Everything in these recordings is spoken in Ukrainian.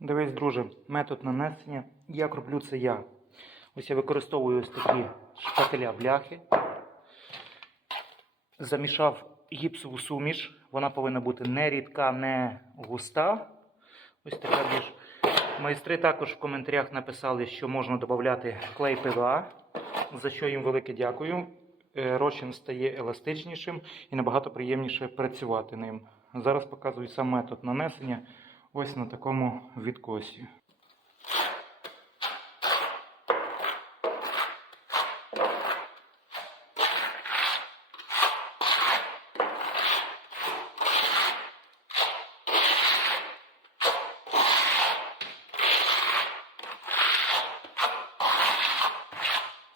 Дивись, друже, метод нанесення. Як роблю це я. Ось я використовую ось такі шпателя бляхи. Замішав гіпсову суміш. Вона повинна бути не рідка, не густа. Ось така більш. Майстри також в коментарях написали, що можна додати клей ПВА, за що їм велике дякую. Е, Розчин стає еластичнішим і набагато приємніше працювати ним. Зараз показую сам метод нанесення ось на такому відкосі.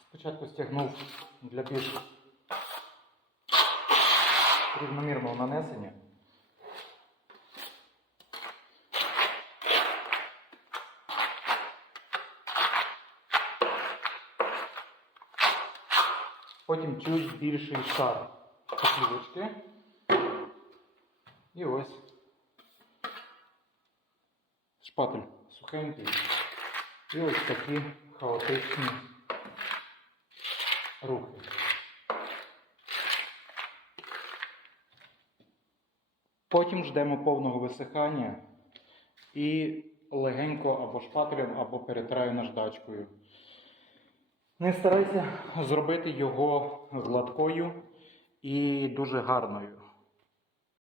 Спочатку стягнув для більш рівномірного нанесення. Потім чуть більший шар поплівочки. І ось шпатель сухенький. І ось такі хаотичні рухи. Потім ждемо повного висихання і легенько або шпателем, або перетираю наждачкою. Не старайся зробити його гладкою і дуже гарною.